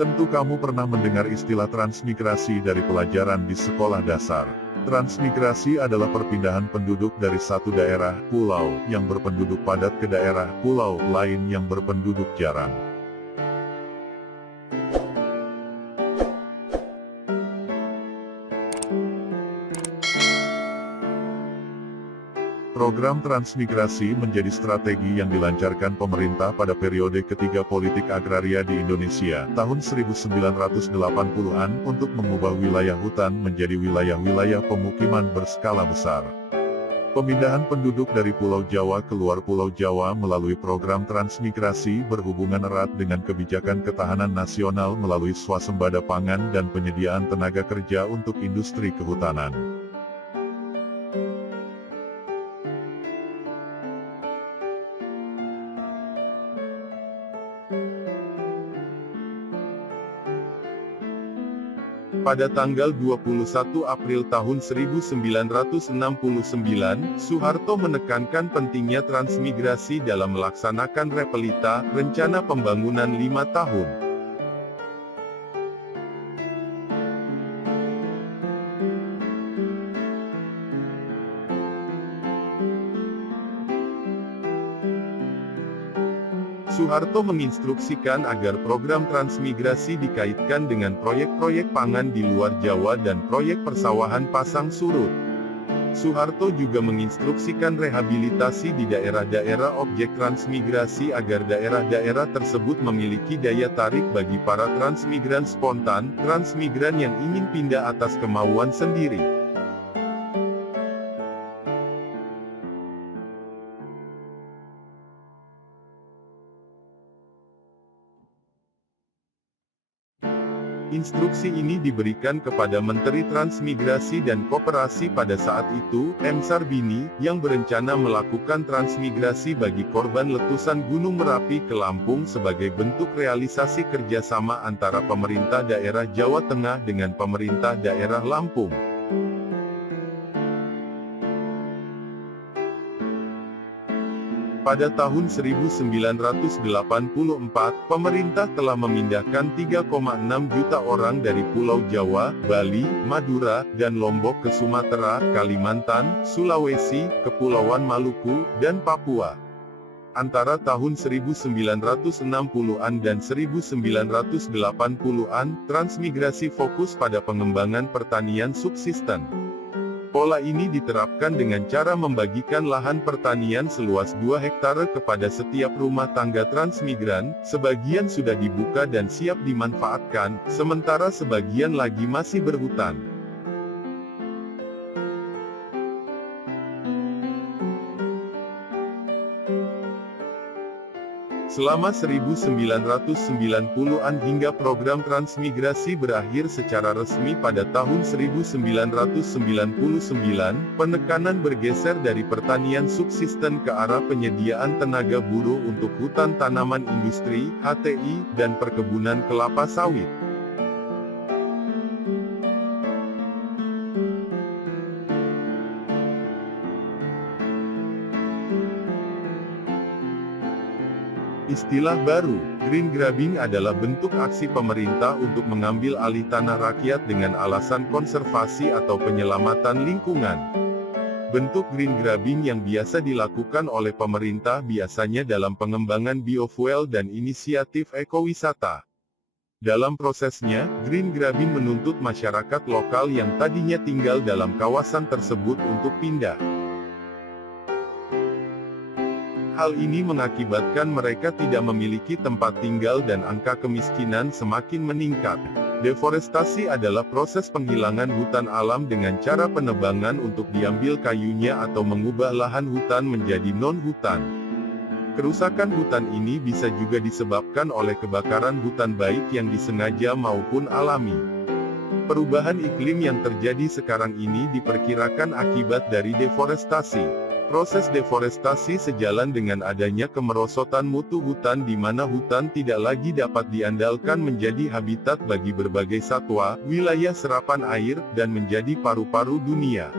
Tentu kamu pernah mendengar istilah transmigrasi dari pelajaran di sekolah dasar. Transmigrasi adalah perpindahan penduduk dari satu daerah, pulau, yang berpenduduk padat ke daerah, pulau, lain yang berpenduduk jarang. Program transmigrasi menjadi strategi yang dilancarkan pemerintah pada periode ketiga politik agraria di Indonesia, tahun 1980-an, untuk mengubah wilayah hutan menjadi wilayah-wilayah pemukiman berskala besar. Pemindahan penduduk dari Pulau Jawa ke luar Pulau Jawa melalui program transmigrasi berhubungan erat dengan kebijakan ketahanan nasional melalui swasembada pangan dan penyediaan tenaga kerja untuk industri kehutanan. Pada tanggal 21 April tahun 1969, Soeharto menekankan pentingnya transmigrasi dalam melaksanakan Repelita, rencana pembangunan 5 tahun. Soeharto menginstruksikan agar program transmigrasi dikaitkan dengan proyek-proyek pangan di luar Jawa dan proyek persawahan pasang surut. Soeharto juga menginstruksikan rehabilitasi di daerah-daerah objek transmigrasi agar daerah-daerah tersebut memiliki daya tarik bagi para transmigran spontan, transmigran yang ingin pindah atas kemauan sendiri. Instruksi ini diberikan kepada Menteri Transmigrasi dan Koperasi pada saat itu, M. Sarbini, yang berencana melakukan transmigrasi bagi korban letusan Gunung Merapi ke Lampung sebagai bentuk realisasi kerjasama antara pemerintah daerah Jawa Tengah dengan pemerintah daerah Lampung. Pada tahun 1984, pemerintah telah memindahkan 3,6 juta orang dari Pulau Jawa, Bali, Madura, dan Lombok ke Sumatera, Kalimantan, Sulawesi, Kepulauan Maluku, dan Papua. Antara tahun 1960-an dan 1980-an, transmigrasi fokus pada pengembangan pertanian subsisten. Pola ini diterapkan dengan cara membagikan lahan pertanian seluas 2 hektare kepada setiap rumah tangga transmigran, sebagian sudah dibuka dan siap dimanfaatkan, sementara sebagian lagi masih berhutan. Selama 1990-an hingga program transmigrasi berakhir secara resmi pada tahun 1999, penekanan bergeser dari pertanian subsisten ke arah penyediaan tenaga buruh untuk hutan tanaman industri, HTI, dan perkebunan kelapa sawit. Istilah baru, green grabbing adalah bentuk aksi pemerintah untuk mengambil alih tanah rakyat dengan alasan konservasi atau penyelamatan lingkungan. Bentuk green grabbing yang biasa dilakukan oleh pemerintah biasanya dalam pengembangan biofuel dan inisiatif ekowisata. Dalam prosesnya, green grabbing menuntut masyarakat lokal yang tadinya tinggal dalam kawasan tersebut untuk pindah. Hal ini mengakibatkan mereka tidak memiliki tempat tinggal dan angka kemiskinan semakin meningkat. Deforestasi adalah proses penghilangan hutan alam dengan cara penebangan untuk diambil kayunya atau mengubah lahan hutan menjadi non-hutan. Kerusakan hutan ini bisa juga disebabkan oleh kebakaran hutan baik yang disengaja maupun alami. Perubahan iklim yang terjadi sekarang ini diperkirakan akibat dari deforestasi. Proses deforestasi sejalan dengan adanya kemerosotan mutu hutan di mana hutan tidak lagi dapat diandalkan menjadi habitat bagi berbagai satwa, wilayah serapan air, dan menjadi paru-paru dunia.